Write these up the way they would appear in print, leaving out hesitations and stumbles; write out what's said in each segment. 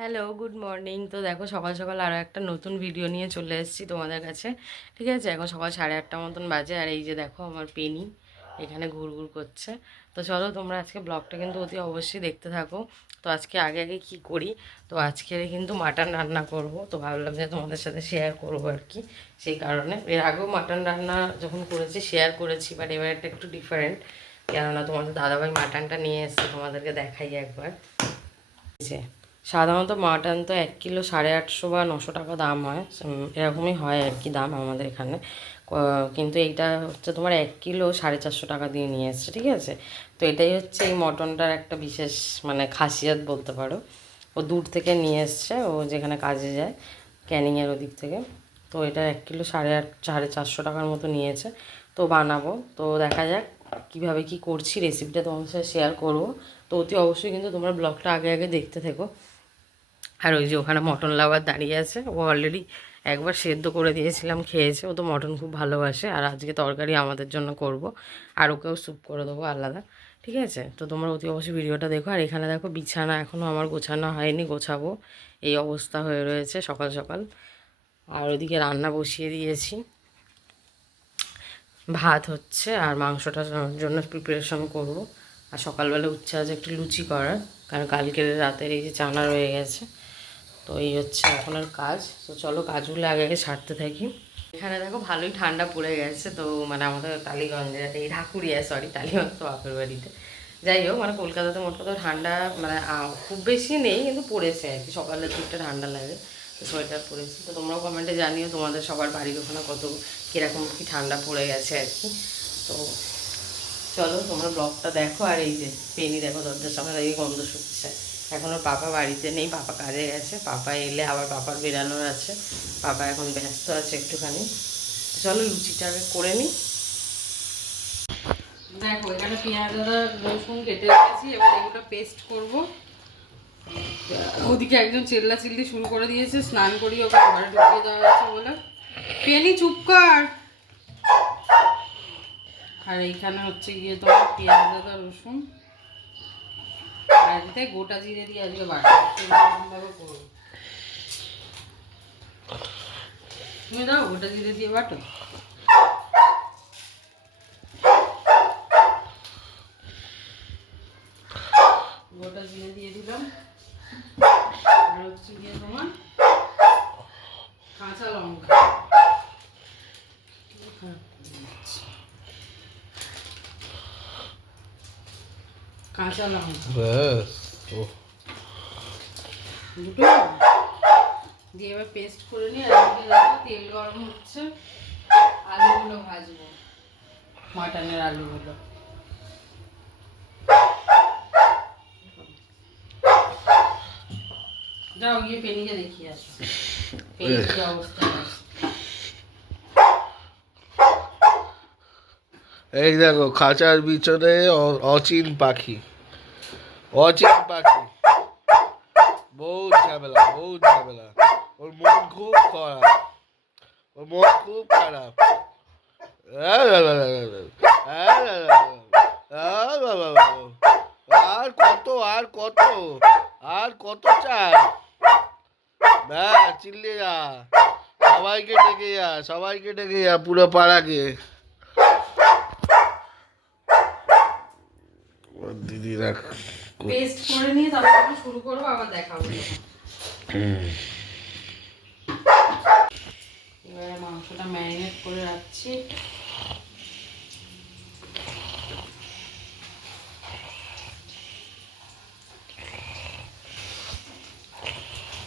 Hello, good morning. তো দেখো সকাল সকাল আরও একটা নতুন ভিডিও নিয়ে চলে এসেছি তোমাদের কাছে। ঠিক আছে, এখন সকাল 8:30 মতন বাজে। আর এই যে দেখো আমার পেনি এখানে ঘুরঘুর করছে। তো চলো তোমরা আজকে ব্লগটা কিন্তু অতি অবশ্যই দেখতে থাকো। তো আজকে আগে আগে কি করি, তো আজকে কিন্তু মাটন রান্না করব। তো ভাবলাম যে তোমাদের সাথে শেয়ার করবো আর কি। সেই কারণে এর আগেও মাটন রান্না যখন করেছি শেয়ার করেছি, বাট এবার একটা একটু ডিফারেন্ট। কেননা তোমাদের দাদাভাই মাটনটা নিয়ে এসছে, তোমাদেরকে দেখাই একবার। যে সাধারণত মাটন তো 1 কিলো 850 বা 900 টাকা দাম হয়, এরকমই হয় আর কি দাম আমাদের এখানে। কিন্তু এইটা হচ্ছে তোমার 1 কিলো 450 টাকা দিয়ে নিয়ে এসছে। ঠিক আছে, তো এটাই হচ্ছে এই মটনটার একটা বিশেষ মানে খাসিয়াত বলতে পারো। ও দূর থেকে নিয়ে এসছে, ও যেখানে কাজে যায় ক্যানিংয়ের ওদিক থেকে। তো এটা 1 কিলো 450 টাকার মতো নিয়েছে। তো বানাবো, তো দেখা যাক কীভাবে কি করছি, রেসিপিটা তোমাদের সাথে শেয়ার করবো। তো অতি অবশ্যই কিন্তু তোমরা ব্লগটা আগে আগে দেখতে থেকো। আর ওই যে ওখানে মটন লাভার দাঁড়িয়ে আছে, ও অলরেডি একবার সেদ্ধ করে দিয়েছিলাম, খেয়েছে। ও তো মটন খুব ভালোবাসে। আর আজকে তরকারি আমাদের জন্য করব, আর ওকেও স্যুপ করে দেবো আলাদা। ঠিক আছে, তো তোমরা অতি অবশ্যই ভিডিওটা দেখো। আর এখানে দেখো বিছানা এখনও আমার গোছানো হয়নি, গোছাবো। এই অবস্থা হয়ে রয়েছে সকাল সকাল। আর ওদিকে রান্না বসিয়ে দিয়েছি, ভাত হচ্ছে আর মাংসটার জন্য প্রিপারেশন করব। আর সকালবেলা উচ্ছে আছে একটু লুচি করার, কারণ কালকের রাতের এই যে চানা রয়ে গেছে। তো এই হচ্ছে এখন আর কাজ। তো চলো কাজগুলো আগে আগে সারতে থাকি। এখানে দেখো ভালোই ঠান্ডা পড়ে গেছে। তো মানে আমাদের টালিগঞ্জে, এই ঢাকুরিয়া, সরি টালিগঞ্জ তো বাপের বাড়িতে। যাই হোক, মানে কলকাতাতে মোট কথা ঠান্ডা মানে খুব বেশি নেই, কিন্তু পড়েছে আর কি। সকালের দিকটা ঠান্ডা লাগে, তো সোয়েটার পরেছি। তো তোমরাও কমেন্টে জানিও তোমাদের সবার বাড়ির ওখানে কত কীরকম কি ঠান্ডা পড়ে গেছে আর কি। তো চলো তোমরা ব্লগটা দেখো। আর এই যে পেনি দেখো দরজার সামনে দাঁড়িয়ে গন্ধ শুকছে। এখন ওর পাপা বাড়িতে নেই, পাপা কাজে গেছে। পাপা এলে আবার পাপার বেরানোর আছে। পাপা এখন ব্যস্ত আছে একটুখানি। চলো লুচিটা আগে করে নিই। দেখো এখানে পেঁয়াজ আদা রসুন কেটে রেখেছি, এবার এগুলো পেস্ট করব। ওদিকে একজন চিল্লা চিল্লি শুরু করে দিয়েছে, স্নান করিয়ে ওকে ঘরে ঢুকিয়ে দেওয়া হয়েছে বলে। পেনি চুপ কর। আর এইখানে হচ্ছে গিয়ে তোমার পেঁয়াজ আদা রসুন, আর এতে গোটা জিরে দিয়ে আজকে বাটবো। করবো, তুমি দাও গোটা জিরে দিয়ে বাটো। গোটা জিরে দিয়ে দিলাম, আর হচ্ছে গিয়ে তোমার কাঁচা লঙ্কা। কাঁচা লঙ্কা দুটো দিয়ে এবার পেস্ট করে নিই। আর এদিকে দেখো তেল গরম হচ্ছে, আলুগুলো ভাজবো, মাটনের আলুগুলো। যাও গিয়ে পেনিকে দেখিয়ে আসো, পেনি কি অবস্থা আছে। এই দেখো খাঁচার পিছনে অচিন পাখি, অচিন পাখি, বহুত ঝামেলা, বহুত ঝামেলা। ওর মন খুব খারাপ, ওর মন খুব খারাপ। আর কত, আর কত, আর কত চাই? চিল্লে যা, সবাইকে ডেকে যা, সবাইকে ডেকে যা, পুরো পাড়াকে। দিদিরা পেস্ট করে নিয়ে তারপর শুরু করবো, আবার দেখাবো। এবারে মাংসটা ম্যারিনেট করে রাখছি।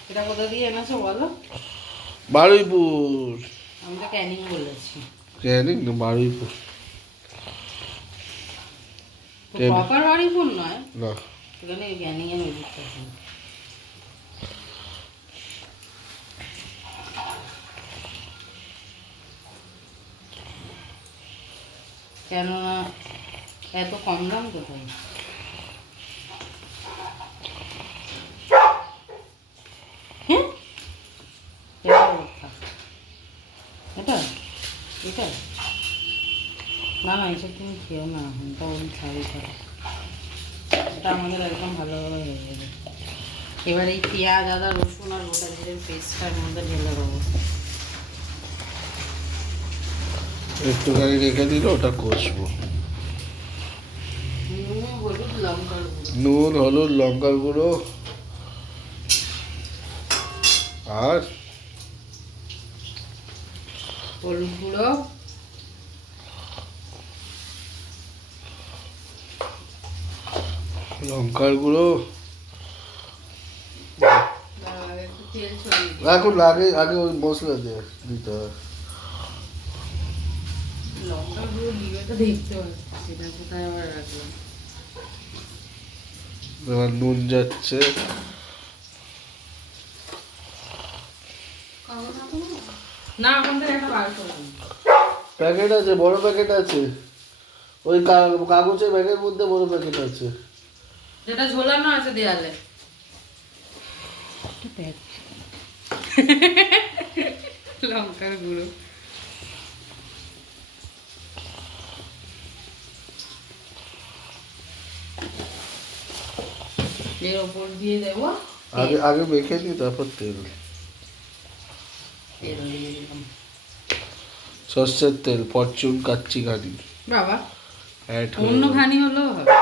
এটা কোথা দিয়ে এনেছো বলো? বারুইপুর। আমরা ক্যানিং বলেছি। ক্যানিং না, বারুইপুর। প্রপার বারুইপুর নয়, না, এখানে ক্যানিং এর ওদিকটা। কেননা এত কম দাম কোথায়। হ্যাঁ এটা এটা না না, এসব তুমি খেও না, এটা ওই ছাড়ি ছাড়া। এটা আমাদের একদম ভালোভাবে হয়ে যাবে। এবার এই পেঁয়াজ আদা রসুন আর গোটা জিরের পেস্টটার মধ্যে ঢেলে দেবো। একটুখানি রেখে দিলে ওটা কষবো। নুন হলুদ লঙ্কার গুঁড়ো, নুন হলুদ লঙ্কার গুঁড়ো আর হলুদ গুঁড়ো, লঙ্কার গুঁড়ো। একটু তেল ছড়িয়ে দিই। এখন আগে আগে ওই মশলা দিতে হবে। লঙ্কার গুঁড়ো ডিবেটা দেখতে পাচ্ছি, সেটা কোথায় আবার রাখলাম। এবার নুন যাচ্ছে। না ওখান থেকে একটা বার করে দিই। প্যাকেট আছে, বড় প্যাকেট আছে, ওই কাগজের ব্যাগের মধ্যে বড় প্যাকেট আছে। যেটা ঝোলানো আছে দেয়ালে। লঙ্কার গুঁড়ো এর ওপর দিয়ে দেবো। আগে আগে মেখে নি, তারপর তেল। তেল দিয়ে দিলাম। সর্ষের তেল, ফরচুন কাচ্চি ঘানি বাবা অ্যাড অন্য ঘানি হলেও হবে।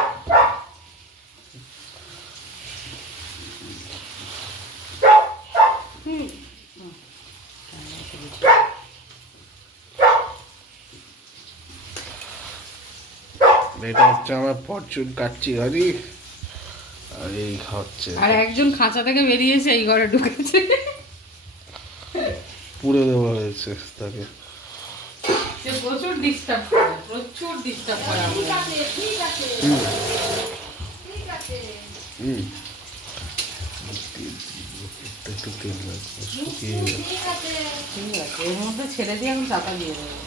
এটা হচ্ছে আমার ফরচুন কাচ্চি ঘানি। আর এই হচ্ছে আর একজন খাঁচা থেকে বেরিয়েছে এই ঘরে ঢুকেছে। পুড়ে দেওয়া হয়েছে তাকে। সে প্রচুর ডিস্টার্ব করে, প্রচুর ডিস্টার্ব করে আমাকে। হুম, একটু তেল লাগবে, শুকিয়ে গেছে। ঠিক আছে, এর মধ্যে ছেড়ে দিয়ে এখন চাপা দিয়ে দেবো।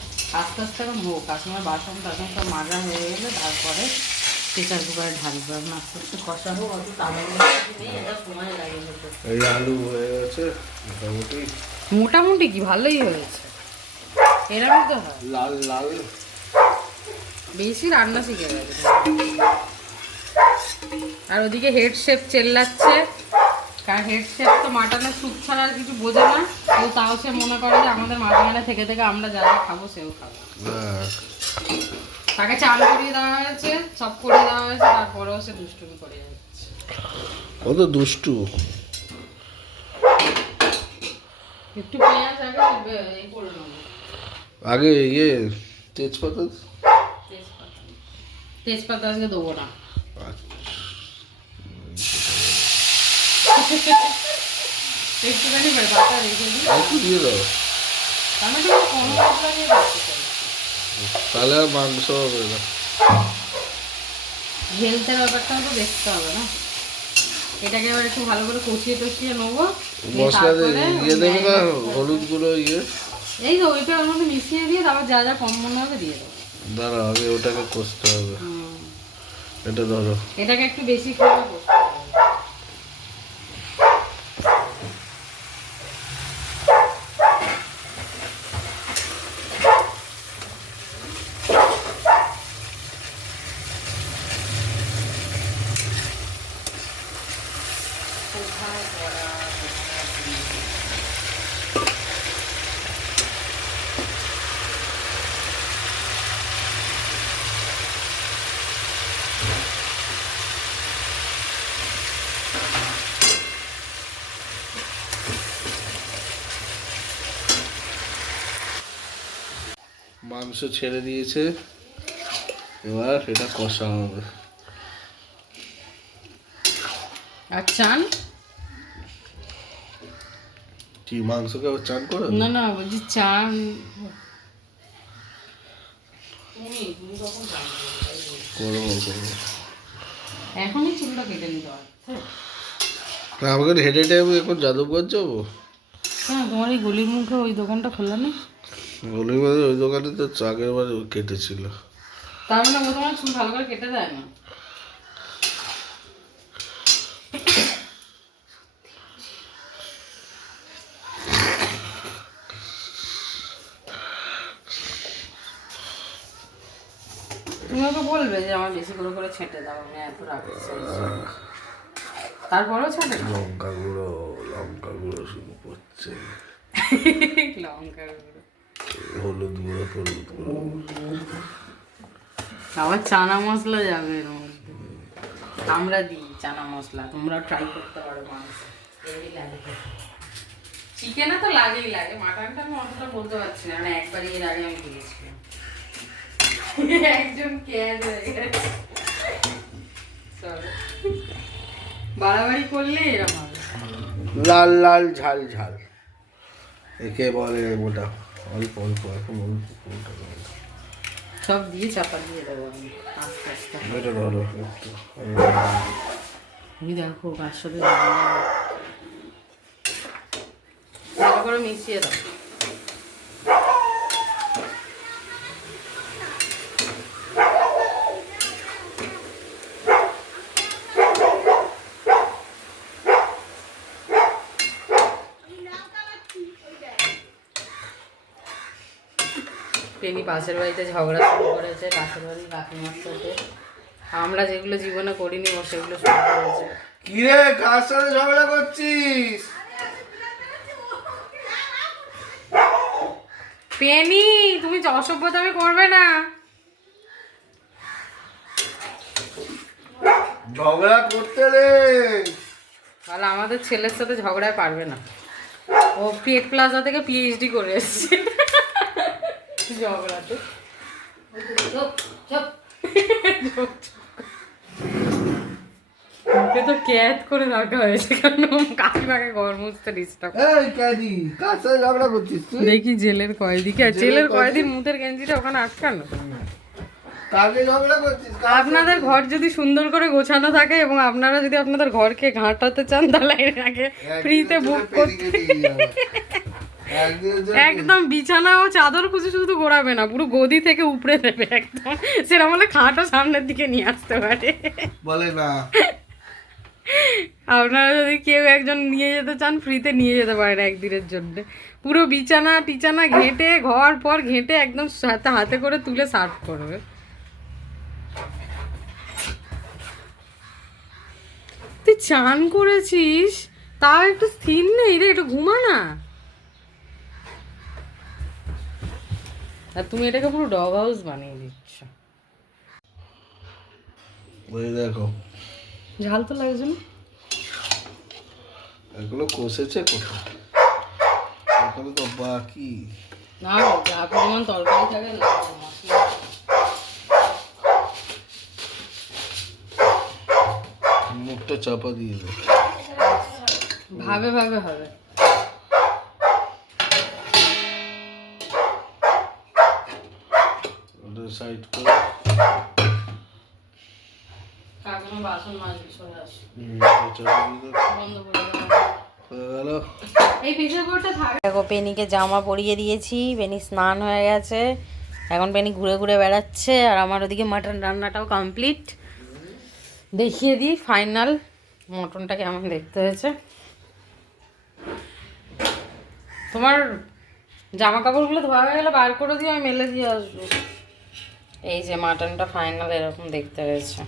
আস্তে আস্তে এখন হোক, কাকিমার বাসন টাসন সব মাজা হয়ে গেলে তারপরে প্রেসার কুকারে ঢালবো। এখন আস্তে আস্তে কষা হোক, অত তাড়াহুড়ো নেই, এটা সময় লাগে হতে। এই আলু হয়ে গেছে মোটামুটি। মোটামুটি কি ভালোই হয়েছে, এরকম তো হয়। লাল লাল বেশি রান্না শিখে গেছে। আর ওদিকে হেড শেফ চেল্লাচ্ছে, কারণ হেড শেফ তো মাটনের স্যুপ ছাড়া আর কিছু বোঝে না। তো তাও সে মনে করে যে আমাদের মাঝখানে থেকে থেকে আমরা যা যা খাবো সেও খাবো। তাকে চাল করিয়ে দেওয়া হয়েছে, সব করে দেওয়া হয়েছে, তারপরেও সে দুষ্টুমি করে যাচ্ছে। কত দুষ্টু। একটু পেঁয়াজ আগে এই করে নেবো। আগে ইয়ে তেজপাতা। তেজপাতা আজকে দেবো না। একটুখানি বাটা রেখে দিই, একটু দিয়ে দাও, আমি একটু কম মশলা দিয়ে রাখতে চাই। তাহলে আর মাংস হবে না। হেলথের ব্যাপারটাও তো দেখতে হবে না। এটাকে এবার একটু ভালো করে কষিয়ে টষিয়ে নেবো। মশলা ইয়ে দেবে না, হলুদ গুঁড়ো ইয়ে। এই তো ওইটা ওর মধ্যে মিশিয়ে দিয়ে তারপর যা যা কম মনে হবে দিয়ে দেবো। দাঁড়া, আগে ওটাকে কষতে হবে। এটা ধরো, এটাকে একটু বেশি করে কষতে হবে। মাংস ছেড়ে দিয়েছে, এবার এটা কষা হবে। আর চান? কি মাংসকে আবার চান করে? না না, বলছি চান। তুমি কখন চান করবো। এখনই চুলটা কেটে নিতে হয়। আমাকে হেঁটে হেঁটে আমি এখন যাদবগঞ্জ যাবো। হ্যাঁ, তোমার এই গলির মুখে ওই দোকানটা খোলা নেই? গলির মধ্যে ওই দোকানে তো আগের বার কেটেছিল। তার মানে ও তোমার চুল ভালো করে কেটে দেয় না? তুমি ওকে বলবে যে আমার বেশি করে ছেঁটে দাও, আমি এত রাখছি। তারপরেও ছাড়ে না? লঙ্কা গুঁড়ো শুরু করছে, লঙ্কার গুঁড়ো, হলুদ গুঁড়ো। আবার চানা মশলা যাবে এর মধ্যে। আমরা দিই চানা মশলা, তোমরা ট্রাই করতে পারো। মাংস চিকেনে তো লাগেই লাগে, মাটনটা আমি অতটা বলতে পারছি না, মানে একবারই এর আগে আমি দিয়েছিলাম। একজন ক্যাদ হয়ে গেছে। বাড়াবাড়ি করলে এরকম হবে। লাল লাল ঝাল ঝাল একে বলে ওটা। অল্প এখন সব দিয়ে চাপা দিয়ে দেবো আমি আস্তে আস্তে। এটা ধরো একটু, আমি দেখো কার সাথে ভালো করে মিশিয়ে দাও। পেনি পাশের বাড়িতে ঝগড়া শুরু করেছে, পাশের বাড়ির কাকিমার সাথে। আমরা যেগুলো জীবনে করিনি ও সেগুলো শুরু করেছে। কিরে কার সাথে ঝগড়া করছিস? পেনি তুমি অসভ্যতামি করবে না। ঝগড়া করতে রে, তাহলে আমাদের ছেলের সাথে ঝগড়ায় পারবে না। ও পেট প্লাজা থেকে পিএইচডি করে এসেছে ঝগড়াতে। ওকে তো ক্যাদ করে রাখা হয়েছে কারণ কাকিমাকে ঘর মুছতে ডিস্টার্ব। এই ক্যাদি কার সাথে ঝগড়া করছিস তুই? দেখি জেলের কয়েদি কে, জেলের কয়েদির মুতের গেঞ্জিটা ওখানে আটকানো। কাকে ঝগড়া করছিস? আপনাদের ঘর যদি সুন্দর করে গোছানো থাকে এবং আপনারা যদি আপনাদের ঘরকে ঘাঁটাতে চান তাহলে এর আগে ফ্রিতে বুক করতে। একদম বিছানা ও চাদর খুঁজে শুধু ঘোরাবে না, পুরো গদি থেকে উপরে দেবে একদম। সেরকম হলে খাটও সামনের দিকে নিয়ে আসতে পারে। বলে না আপনারা যদি কেউ একজন নিয়ে যেতে চান ফ্রিতে নিয়ে যেতে পারেন একদিনের জন্য। পুরো বিছানা টিছানা ঘেঁটে ঘর পর ঘেঁটে একদম হাতে হাতে করে তুলে সার্ভ করবে। তুই চান করেছিস তাও একটু স্থির নেই রে, একটু ঘুমা না। আর তুমি এটাকে পুরো ডগ হাউস বানিয়ে দিচ্ছ। ওই দেখো ঝাল তো লাগছে না? এগুলো কষেছে কোথায়, এগুলো তো বাকি। না যা পরিমাণ তরকারি থাকে না মশলা। মুখটা চাপা দিয়ে দে, ভাবে ভাবে হবে। ওটা সাইড করে কাকিমা বাসন মাজবে, সরে আসো। চাপা দিয়ে দে। বন্ধ করে দাও। হয়ে গেল। এই প্রেসার কুকারটা থাকে। দেখো পেনিকে জামা পরিয়ে দিয়েছি, পেনি স্নান হয়ে গেছে, এখন পেনি ঘুরে ঘুরে বেড়াচ্ছে। আর আমার ওদিকে মাটন রান্নাটাও কমপ্লিট। দেখিয়ে দিই ফাইনাল মটনটা কেমন দেখতে হয়েছে। তোমার জামা কাপড়গুলো ধোয়া হয়ে গেলে বার করে দিয়ে আমি মেলে দিয়ে আসবো। এই যে মাটনটা ফাইনাল এরকম দেখতে হয়েছে।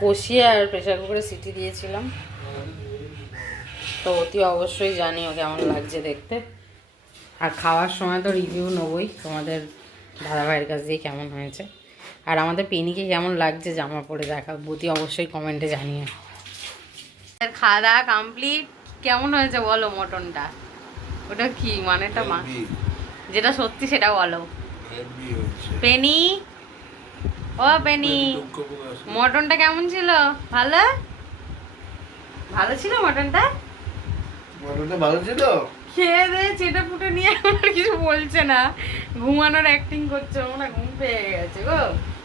কষিয়ে আর প্রেসার কুকারে সিটি দিয়েছিলাম, তো অতি অবশ্যই জানিও কেমন লাগছে দেখতে। আর খাওয়ার সময় তো রিভিউ নেবই তোমাদের দাদাভাইয়ের কাছ দিয়ে কেমন হয়েছে। আর আমাদের পেনিকে কেমন লাগছে জামা পরে দেখা অতি অবশ্যই কমেন্টে জানিয়ে। খাওয়া দাওয়া কমপ্লিট। কেমন হয়েছে বলো মটনটা? ওটা কি মানেটা মা যেটা সত্যি সেটা বলো। পেনি ও পেনি, মটনটা কেমন ছিল? ভালো ভালো ছিল মটনটা? মটনটা ভালো ছিল। খেয়ে দিয়ে চেটে পুটে নিয়ে আর কিছু বলছে না, ঘুমানোর অ্যাক্টিং করছে, মনে ঘুম পেয়ে গেছে গো।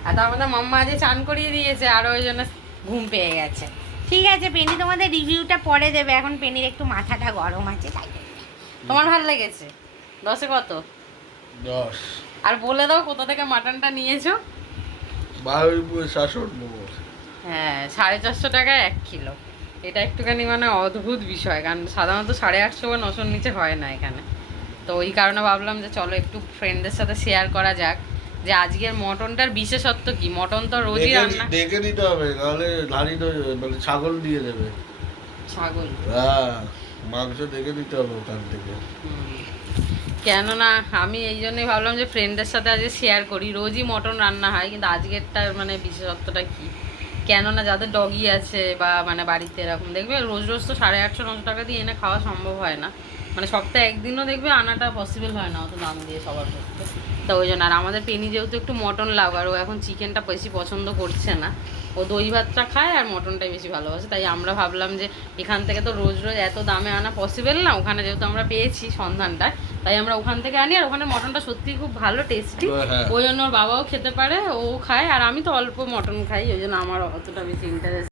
আর তার মধ্যে মাম্মা আজ চান করিয়ে দিয়েছে আর ওই জন্য ঘুম পেয়ে গেছে। ঠিক আছে পেনি তোমাদের রিভিউটা পরে দেবে, এখন পেনির একটু মাথাটা গরম আছে তাই। তোমার ভালো লেগেছে? 10-এ কত? 10। আর বলে দাও কোথা থেকে মাটনটা নিয়েছো? বারুইপুর শাসন মোড়। হ্যাঁ 450 টাকায় 1 কিলো। এটা একটুখানি মানে অদ্ভুত বিষয়, কারণ সাধারণত 850 বা 900 নিচে হয় না এখানে। তো ওই কারণে ভাবলাম যে চলো একটু ফ্রেন্ডদের সাথে শেয়ার করা যাক যে আজকের মটনটার বিশেষত্ব কি। মটন তো রোজই রান্না। দেখে নিতে হবে, নাহলে ধারি মানে ছাগল দিয়ে দেবে। ছাগল, হ্যাঁ, মাংস দেখে নিতে হবে ওখান থেকে। কেননা আমি এই জন্যই ভাবলাম যে ফ্রেন্ডদের সাথে আজকে শেয়ার করি। রোজই মটন রান্না হয়, কিন্তু আজকেরটার মানে বিশেষত্বটা কি। কেননা যাদের ডগি আছে বা মানে বাড়িতে এরকম দেখবে রোজ রোজ তো 850-900 টাকা দিয়ে এনে খাওয়া সম্ভব হয় না, মানে সপ্তাহে একদিনও দেখবে আনাটা পসিবল হয় না অত দাম দিয়ে সবার পক্ষে। তো ওই জন্য। আর আমাদের পেনি যেহেতু একটু মটন লাভার, ও এখন চিকেনটা বেশি পছন্দ করছে না, ও দই ভাতটা খায় আর মটনটাই বেশি ভালোবাসে। তাই আমরা ভাবলাম যে এখান থেকে তো রোজ রোজ এত দামে আনা পসিবল না, ওখানে যেহেতু আমরা পেয়েছি সন্ধানটায়, তাই আমরা ওখান থেকে আনি। আর ওখানে মটনটা সত্যিই খুব ভালো টেস্টি, হ্যাঁ। ওই জন্য ওর বাবাও খেতে পারে, ও খায়। আর আমি তো অল্প মটন খাই, ওই জন্য আমার অতটা বেশি ইন্টারেস্ট